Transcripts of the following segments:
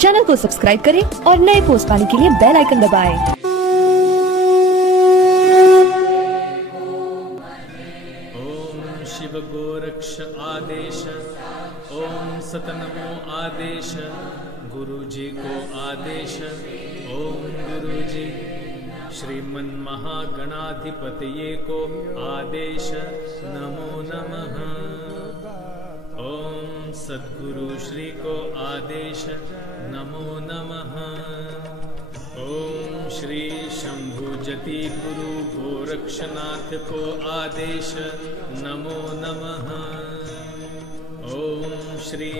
Channel को subscribe करें और नए पोस्ट पाने के लिए बेल आइकन दबाएं। ओम शिव गोरक्ष आदेश, ओम सतनमो आदेश, गुरु जी को आदेश, ओम गुरु जी। श्रीमन महागणाधिपतये को आदेश, नमो नमः। ओम सद्गुरु श्री को आदेश, नमो नमः। ओम श्री शंभु जति गुरु गोरक्षनाथ को आदेश, नमो नमः। ओम श्री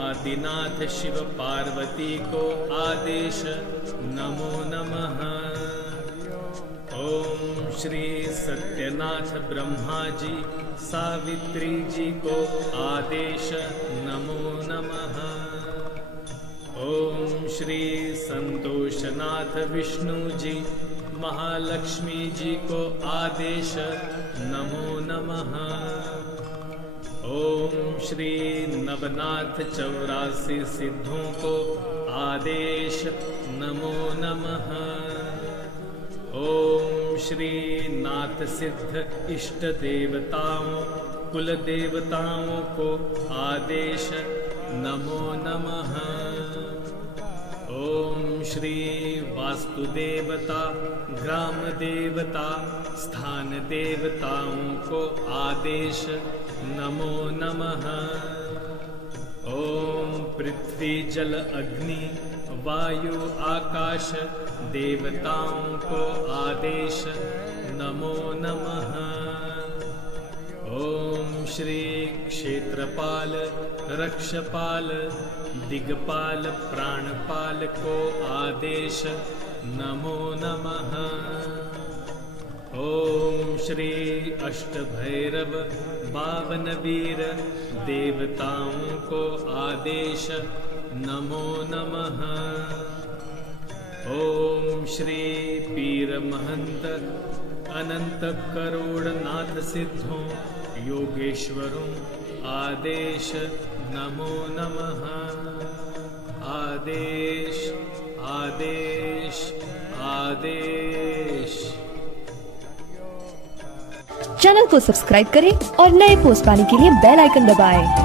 आदिनाथ शिव पार्वती को आदेश, नमो नमः। ओम श्री सत्यनाथ ब्रह्मा जी सावित्री जी को आदेश, नमो नमः। ओम श्री संतोषनाथ विष्णु जी महालक्ष्मी जी को आदेश, नमो नमः। ओम श्री नवनाथ 84 सिद्धों को आदेश, नमो नमः। ओम श्री नाथ सिद्ध इष्ट देवताओं कुल देवताओं को आदेश, नमो नमः। ओम श्री वास्तु देवता ग्राम देवता स्थान देवताओं को आदेश, नमो नमः। ओम पृथ्वी जल अग्नि वायु आकाश देवताओं को आदेश, नमो नमः। ओम श्री क्षेत्रपाल रक्षपाल दिगपाल प्राणपाल को आदेश, नमो नमः। ओम श्री अष्टभैरव 52 वीर देवताओं को आदेश, नमो नमः। ओम श्री पीर महंत अनंत करोड़नाथ सिद्धों योगेश्वरों आदेश, नमो नमः। आदेश आदेश आदेश। चैनल को सब्सक्राइब करें और नए पोस्ट पाने के लिए बेल आइकन दबाएं।